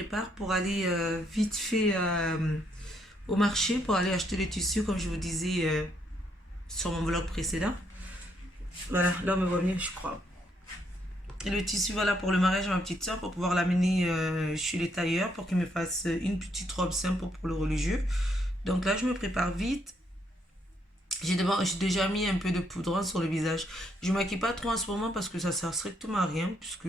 prépare pour aller vite fait au marché pour aller acheter le tissu comme je vous disais sur mon vlog précédent. Voilà, là on me voit mieux je crois. Et le tissu voilà pour le mariage de ma petite soeur pour pouvoir l'amener chez les tailleurs pour qu'il me fasse une petite robe simple pour le religieux. Donc là je me prépare vite. J'ai déjà mis un peu de poudre sur le visage. Je ne maquille pas trop en ce moment parce que ça sert strictement à rien. Puisque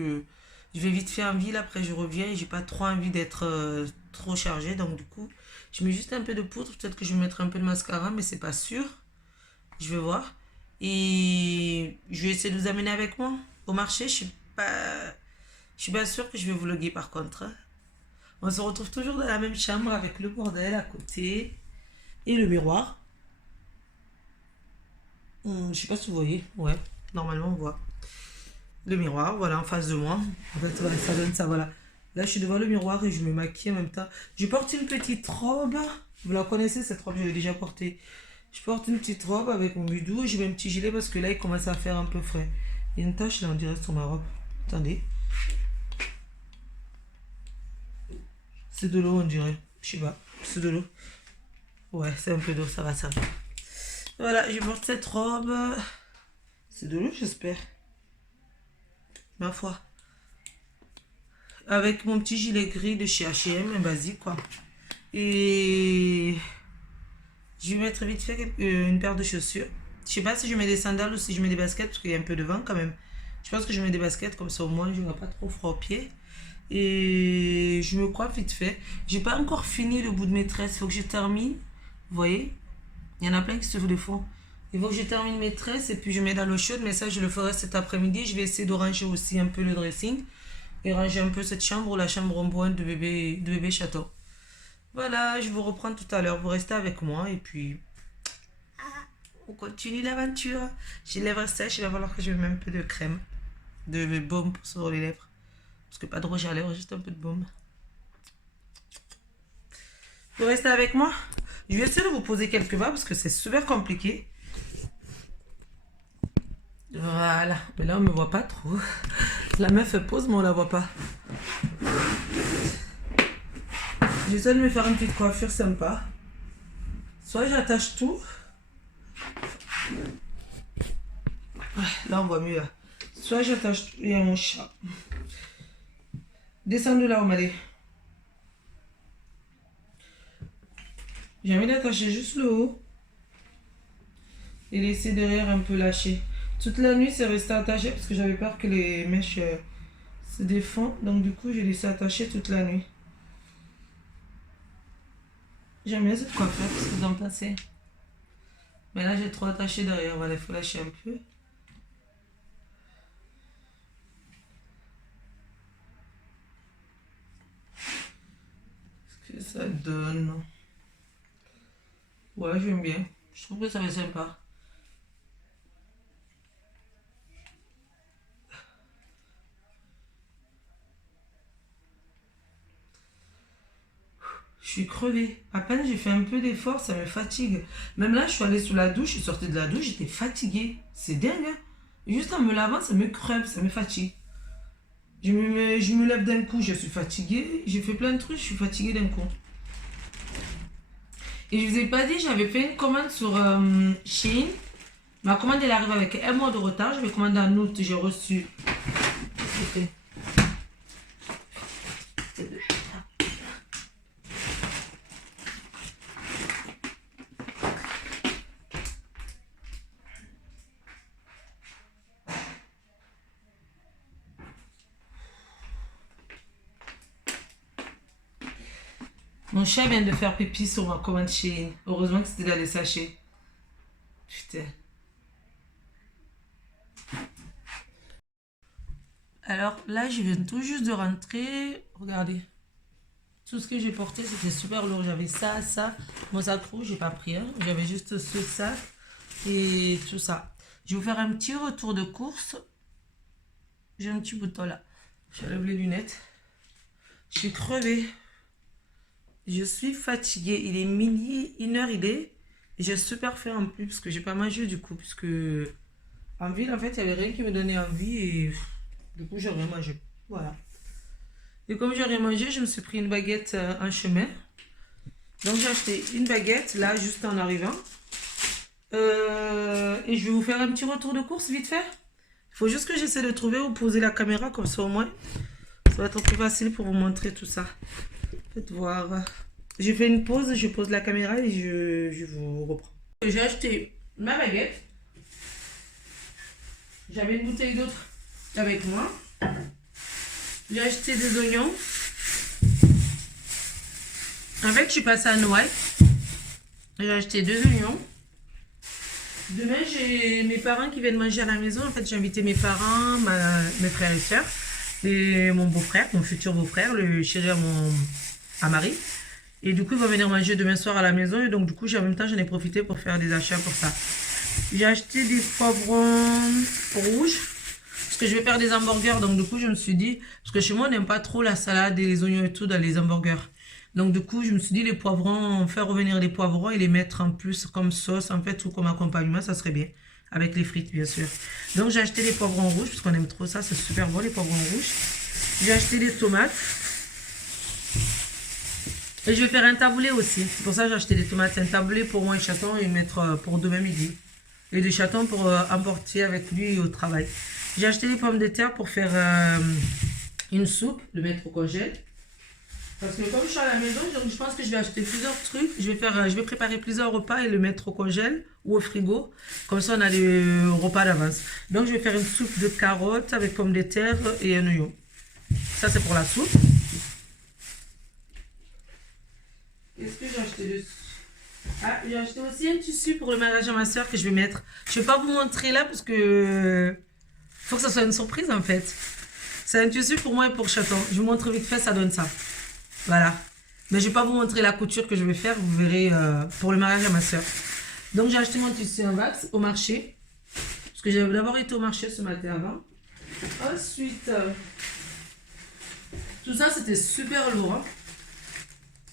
je vais vite faire en ville, après je reviens et j'ai pas trop envie d'être trop chargée. Donc du coup, je mets juste un peu de poudre. Peut-être que je vais mettre un peu de mascara, mais c'est pas sûr. Je vais voir. Et je vais essayer de vous amener avec moi au marché. Je suis pas sûre que je vais vlogger par contre, hein. On se retrouve toujours dans la même chambre avec le bordel à côté et le miroir. Je sais pas si vous voyez. Ouais, normalement on voit. Le miroir, voilà, en face de moi. En fait, voilà, ça donne ça, voilà. Là, je suis devant le miroir et je me maquille en même temps. Je porte une petite robe. Vous la connaissez, cette robe, je l'ai déjà portée. Je porte une petite robe avec mon bidou. J'ai un petit gilet parce que là, il commence à faire un peu frais. Il y a une tache là, on dirait, sur ma robe. Attendez. C'est de l'eau, on dirait. Je sais pas. C'est de l'eau. Ouais, c'est un peu d'eau, ça va, ça va. Voilà, je porte cette robe. C'est de l'eau, j'espère. Ma foi. Avec mon petit gilet gris de chez H&M, basique quoi. Et je vais mettre vite fait une paire de chaussures. Je sais pas si je mets des sandales ou si je mets des baskets parce qu'il y a un peu de vent quand même. Je pense que je mets des baskets comme ça au moins je n'aurai pas trop froid aux pieds. Et je me crois vite fait. J'ai pas encore fini le bout de mes tresses. Il faut que je termine. Vous voyez? Il y en a plein qui se le font. Il faut que je termine mes tresses et puis je mets dans l'eau chaude. Mais ça, je le ferai cet après-midi. Je vais essayer de ranger aussi un peu le dressing. Et ranger un peu cette chambre ou la chambre en bois de bébé château. Voilà, je vous reprends tout à l'heure. Vous restez avec moi et puis on continue l'aventure. J'ai les lèvres sèches. Il va falloir que je mette un peu de crème, de baume sur les lèvres. Parce que pas de rouge à lèvres, juste un peu de baume. Vous restez avec moi. Je vais essayer de vous poser quelques bas parce que c'est super compliqué. Voilà, mais là on me voit pas trop. La meuf pose mais on la voit pas. J'essaie de me faire une petite coiffure sympa. Soit j'attache tout. Ouais, là on voit mieux là. Soit j'attache tout. Il y a mon chat. Descends de là, Omalé. J'ai envie d'attacher juste le haut. Et laisser derrière un peu lâcher. Toute la nuit c'est resté attaché parce que j'avais peur que les mèches se défont. Donc du coup j'ai laissé attacher toute la nuit. J'aime bien cette coiffure, qu'est-ce que vous en pensez? Mais là j'ai trop attaché derrière, voilà, il faut lâcher un peu. Qu'est-ce que ça donne? Ouais, j'aime bien. Je trouve que ça va être sympa. Je suis crevée. À peine j'ai fait un peu d'effort, ça me fatigue. Même là, je suis allée sous la douche, je suis sortie de la douche, j'étais fatiguée. C'est dingue, hein? Juste en me lavant, ça me crève, ça me fatigue. Je me lève d'un coup, je suis fatiguée. J'ai fait plein de trucs, je suis fatiguée d'un coup. Et je vous ai pas dit, j'avais fait une commande sur Shein. Ma commande, elle arrive avec un mois de retard. J'avais commandé en août, j'ai reçu. Mon chat vient de faire pipi sur ma commande Shein. Heureusement que c'était dans les sachets. Putain. Alors là, je viens tout juste de rentrer. Regardez. Tout ce que j'ai porté, c'était super lourd. J'avais ça, ça. Mon sac rouge, j'ai pas pris, hein. J'avais juste ce sac et tout ça. Je vais vous faire un petit retour de course. J'ai un petit bouton là. J'enlève les lunettes. Je suis crevée. Je suis fatiguée. Il est midi, 1h il est. Et j'ai super faim en plus parce que j'ai pas mangé du coup. Puisque en ville, en fait, il n'y avait rien qui me donnait envie. Et du coup, j'ai rien mangé. Voilà. Et comme j'ai rien mangé, je me suis pris une baguette en chemin. Donc j'ai acheté une baguette là juste en arrivant. Et je vais vous faire un petit retour de course vite fait. Il faut juste que j'essaie de trouver où poser la caméra, comme ça au moins ça va être plus facile pour vous montrer tout ça. Faites voir. Je fais une pause, je pose la caméra et je vous reprends. J'ai acheté ma baguette. J'avais une bouteille d'eau avec moi. J'ai acheté des oignons. En fait, je suis passée à Noël. J'ai acheté 2 oignons. Demain, j'ai mes parents qui viennent manger à la maison. En fait, j'ai invité mes parents, mes frères et sœurs, et mon beau-frère, mon futur beau-frère, le chéri à Marie. Et du coup, ils vont venir manger demain soir à la maison. Et donc, du coup, en même temps, j'en ai profité pour faire des achats pour ça. J'ai acheté des poivrons rouges. Parce que je vais faire des hamburgers. Donc, du coup, je me suis dit... Parce que chez moi, on n'aime pas trop la salade et les oignons et tout dans les hamburgers. Donc, du coup, je me suis dit, les poivrons, faire revenir les poivrons et les mettre en plus comme sauce, en fait, ou comme accompagnement, ça serait bien. Avec les frites, bien sûr. Donc, j'ai acheté des poivrons rouges, parce qu'on aime trop ça. C'est super bon, les poivrons rouges. J'ai acheté des tomates. Et je vais faire un taboulé aussi. C'est pour ça que j'ai acheté des tomates. Un taboulé pour moi et chaton et mettre pour demain midi. Et des chatons pour emporter avec lui au travail. J'ai acheté des pommes de terre pour faire une soupe, le mettre au congèle. Parce que comme je suis à la maison, donc je pense que je vais acheter plusieurs trucs. Je vais préparer plusieurs repas et le mettre au congèle ou au frigo. Comme ça, on a des repas d'avance. Donc, je vais faire une soupe de carottes avec pommes de terre et un oignon. Ça, c'est pour la soupe. Qu'est-ce que j'ai acheté dessus? Ah, j'ai acheté aussi un tissu pour le mariage à ma soeur que je vais mettre. Je ne vais pas vous montrer là parce que faut que ça soit une surprise en fait. C'est un tissu pour moi et pour chaton. Je vous montre vite fait, ça donne ça. Voilà. Mais je ne vais pas vous montrer la couture que je vais faire. Vous verrez pour le mariage à ma soeur. Donc j'ai acheté mon tissu en wax au marché. Parce que j'avais d'abord été au marché ce matin avant. Ensuite, tout ça c'était super lourd. Hein.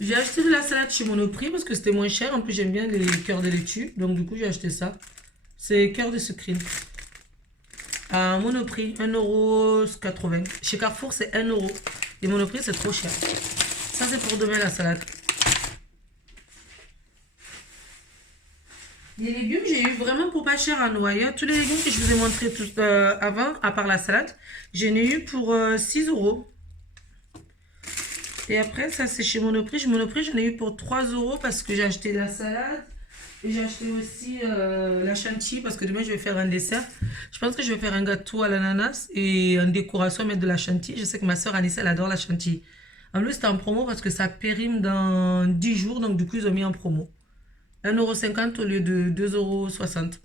J'ai acheté de la salade chez Monoprix parce que c'était moins cher. En plus, j'aime bien les cœurs de laitue. Donc, du coup, j'ai acheté ça. C'est cœur de sucrine. À Monoprix, 1,80 €. Chez Carrefour, c'est 1 €. Et Monoprix, c'est trop cher. Ça, c'est pour demain, la salade. Les légumes, j'ai eu vraiment pour pas cher à Noailles. Tous les légumes que je vous ai montrés tout, avant, à part la salade, j'en ai eu pour 6 €. Et après, ça c'est chez Monoprix. Chez Monoprix, j'en ai eu pour 3 € parce que j'ai acheté la salade. Et j'ai acheté aussi la chantilly parce que demain je vais faire un dessert. Je pense que je vais faire un gâteau à l'ananas et en décoration mettre de la chantilly. Je sais que ma soeur Anissa, elle adore la chantilly. En plus, c'était en promo parce que ça périme dans 10 jours. Donc du coup, ils ont mis en promo. 1,50 € au lieu de 2,60 €.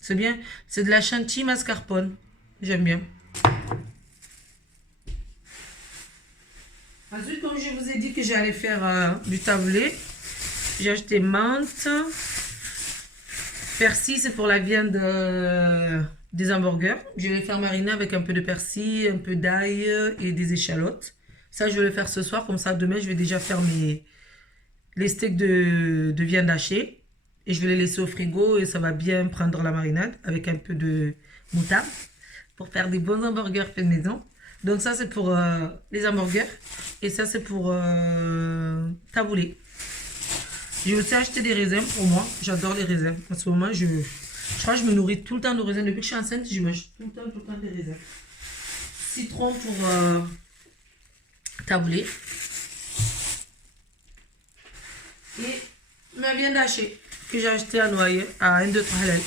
C'est bien. C'est de la chantilly mascarpone. J'aime bien. Ensuite, comme je vous ai dit que j'allais faire du tablé, j'ai acheté menthe. Persil, c'est pour la viande des hamburgers. Je vais les faire mariner avec un peu de persil, un peu d'ail et des échalotes. Ça, je vais le faire ce soir. Comme ça, demain, je vais déjà faire les steaks de viande hachée. Et je vais les laisser au frigo et ça va bien prendre la marinade avec un peu de moutarde pour faire des bons hamburgers faits maison. Donc ça, c'est pour les hamburgers. Et ça, c'est pour taboulé. J'ai aussi acheté des raisins pour moi. J'adore les raisins. En ce moment, je crois que je me nourris tout le temps de raisins. Depuis que je suis enceinte, je mange tout le temps des raisins. Citron pour taboulé. Et ma viande hachée que j'ai acheté à Noyer à 1, 2, 3 halal.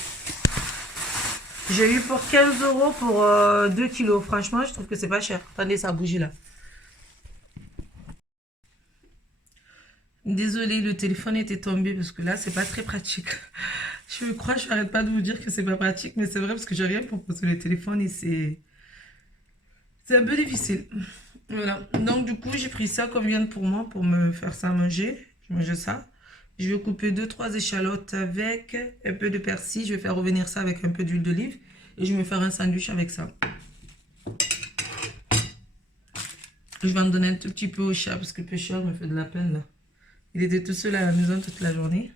J'ai eu pour 15 € pour 2 kilos. Franchement, je trouve que c'est pas cher. Attendez, ça a bougé là. Désolée, le téléphone était tombé parce que là, c'est pas très pratique. Je crois que je n'arrête pas de vous dire que c'est pas pratique, mais c'est vrai parce que j'ai rien pour poser le téléphone et c'est un peu difficile. Voilà. Donc, du coup, j'ai pris ça comme viande pour moi pour me faire ça à manger. Je mange ça. Je vais couper 2-3 échalotes avec un peu de persil. Je vais faire revenir ça avec un peu d'huile d'olive. Et je vais me faire un sandwich avec ça. Je vais en donner un tout petit peu au chat parce que le pêcheur me fait de la peine là. Il était tout seul à la maison toute la journée.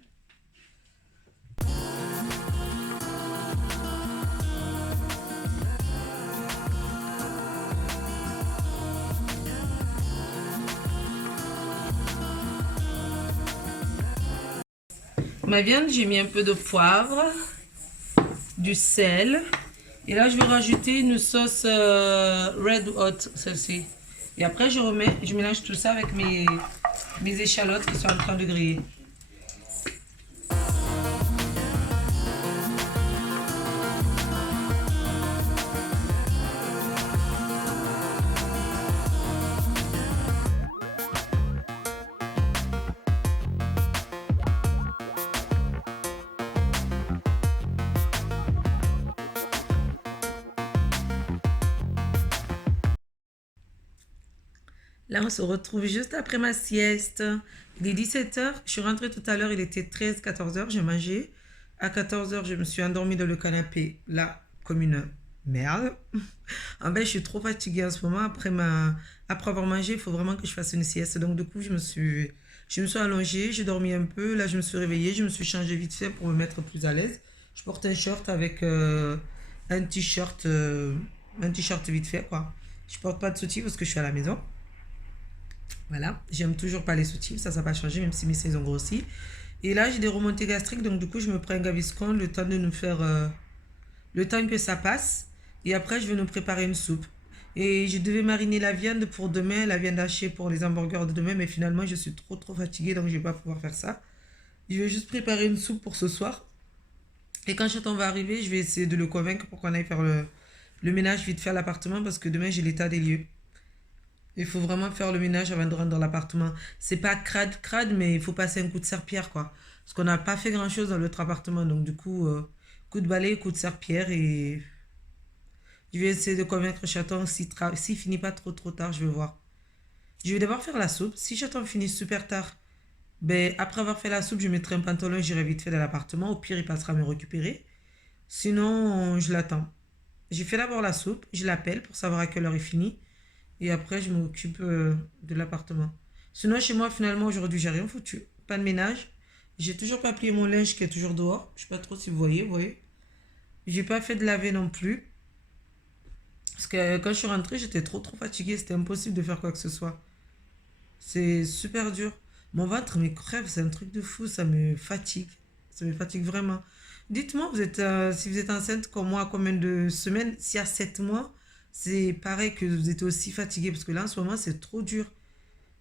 ma viande, j'ai mis un peu de poivre, du sel. Et là, je vais rajouter une sauce Red Hot, celle-ci. Et après, je mélange tout ça avec mes échalotes qui sont en train de griller. Là, on se retrouve juste après ma sieste. Il est 17 h. Je suis rentrée tout à l'heure, il était 13-14 h. J'ai mangé. À 14 h, je me suis endormie dans le canapé, là, comme une merde. En fait, je suis trop fatiguée en ce moment. Après avoir mangé, il faut vraiment que je fasse une sieste. Donc, du coup, je me suis allongée, j'ai dormi un peu. Là, je me suis réveillée, je me suis changée vite fait pour me mettre plus à l'aise. Je porte un short avec un t-shirt vite fait, quoi. Je porte pas de soutif parce que je suis à la maison. Voilà, j'aime toujours pas les soutifs, ça n'a pas changé, même si mes seins ont grossi. Et là, j'ai des remontées gastriques, donc du coup, je me prends un Gaviscon le temps de nous faire... le temps que ça passe. Et après, je vais nous préparer une soupe. Et je devais mariner la viande pour demain, la viande hachée pour les hamburgers de demain, mais finalement, je suis trop fatiguée, donc je vais pas pouvoir faire ça. Je vais juste préparer une soupe pour ce soir. Et quand Chaton va arriver, je vais essayer de le convaincre pour qu'on aille faire le ménage vite fait à l'appartement, parce que demain, j'ai l'état des lieux. Il faut vraiment faire le ménage avant de rentrer dans l'appartement. C'est pas crade, mais il faut passer un coup de serpillère, quoi. Parce qu'on n'a pas fait grand-chose dans l'autre appartement. Donc, du coup, coup de balai, coup de serpillère. Et je vais essayer de convaincre Chaton. S'il finit pas trop tard, je vais voir. Je vais d'abord faire la soupe. Si Chaton finit super tard, ben, après avoir fait la soupe, je mettrai un pantalon, j'irai vite fait dans l'appartement. Au pire, il passera me récupérer. Sinon, je l'attends. J'ai fait d'abord la soupe. Je l'appelle pour savoir à quelle heure il finit. Et après, je m'occupe de l'appartement. Sinon, chez moi, finalement, aujourd'hui, j'ai rien foutu. Pas de ménage. J'ai toujours pas plié mon linge qui est toujours dehors. Je sais pas trop si vous voyez. J'ai pas fait de laver non plus. Parce que quand je suis rentrée, j'étais trop fatiguée. C'était impossible de faire quoi que ce soit. C'est super dur. Mon ventre me crève. C'est un truc de fou. Ça me fatigue. Ça me fatigue vraiment. Dites-moi, si vous êtes enceinte comme moi, combien de semaines? S'il y a 7 mois, c'est pareil que vous êtes aussi fatigué. Parce que là, en ce moment, c'est trop dur.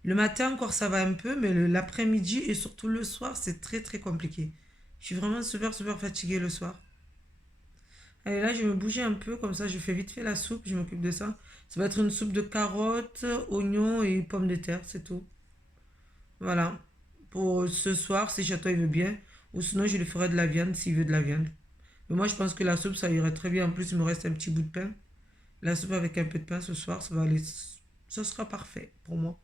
Le matin, encore, ça va un peu. Mais l'après-midi et surtout le soir, c'est très compliqué. Je suis vraiment super fatiguée le soir. Allez, là, je vais me bouger un peu. Comme ça, je fais vite fait la soupe. Je m'occupe de ça. Ça va être une soupe de carottes, oignons et pommes de terre. C'est tout. Voilà. Pour ce soir, si Château il veut bien. Ou sinon, je lui ferai de la viande s'il veut de la viande. Mais moi, je pense que la soupe, ça irait très bien. En plus, il me reste un petit bout de pain. La soupe avec un peu de pain ce soir, ça va aller. Ça sera parfait pour moi.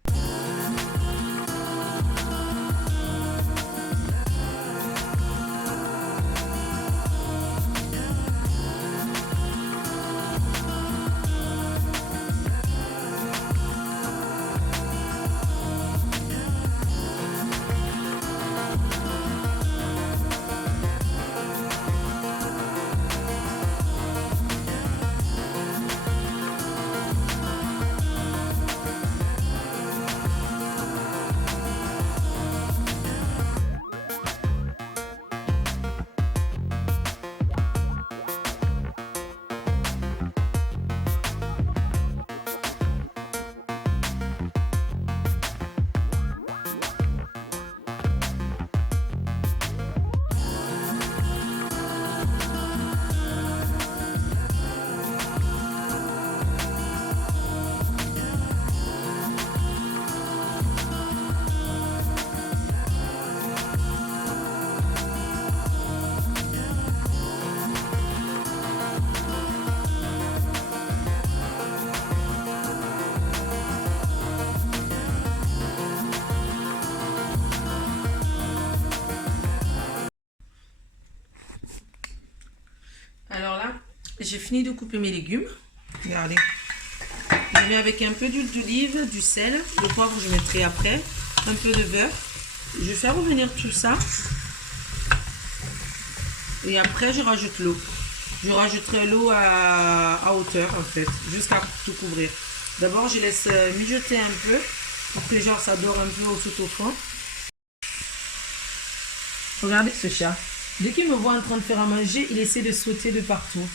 Alors là, j'ai fini de couper mes légumes. Regardez. Je mets avec un peu d'huile d'olive, du sel, le poivre je mettrai après, un peu de beurre. Je vais faire revenir tout ça. Et après je rajoute l'eau. Je rajouterai l'eau à hauteur en fait, jusqu'à tout couvrir. D'abord je laisse mijoter un peu pour que genre ça dore un peu tout au fond. Regardez ce chat. Dès qu'il me voit en train de faire à manger, il essaie de sauter de partout.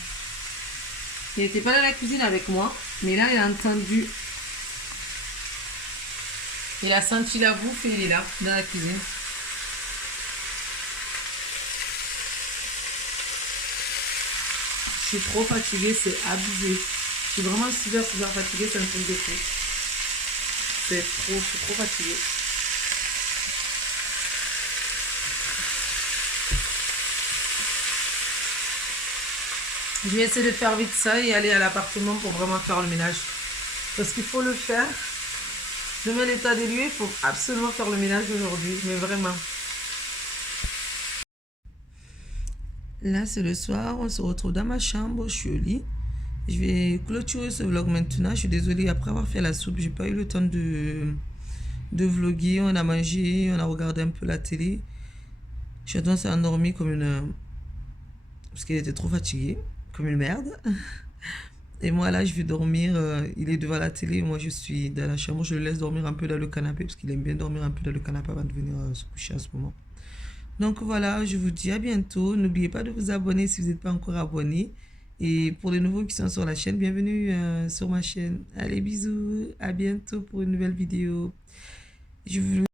Il n'était pas dans la cuisine avec moi, mais là, il a entendu. Il a senti la bouffe et il est là, dans la cuisine. Je suis trop fatiguée, c'est abusé. Je suis vraiment super fatiguée, ça me fait des coups. Je suis trop fatiguée. Je vais essayer de faire vite ça et aller à l'appartement pour vraiment faire le ménage. Parce qu'il faut le faire. Demain, l'état des lieux, il faut absolument faire le ménage aujourd'hui. Mais vraiment. Là, c'est le soir. On se retrouve dans ma chambre. Je suis au lit. Je vais clôturer ce vlog maintenant. Je suis désolée. Après avoir fait la soupe, j'ai pas eu le temps de vlogger. On a mangé. On a regardé un peu la télé. Chadon s'est endormi comme une... Parce qu'il était trop fatigué. Comme une merde. Et moi là je vais dormir, il est devant la télé, moi je suis dans la chambre, je le laisse dormir un peu dans le canapé parce qu'il aime bien dormir un peu dans le canapé avant de venir se coucher à ce moment. Donc voilà, je vous dis à bientôt, n'oubliez pas de vous abonner si vous n'êtes pas encore abonné. Et pour les nouveaux qui sont sur la chaîne, bienvenue sur ma chaîne. Allez bisous, à bientôt pour une nouvelle vidéo. Je vous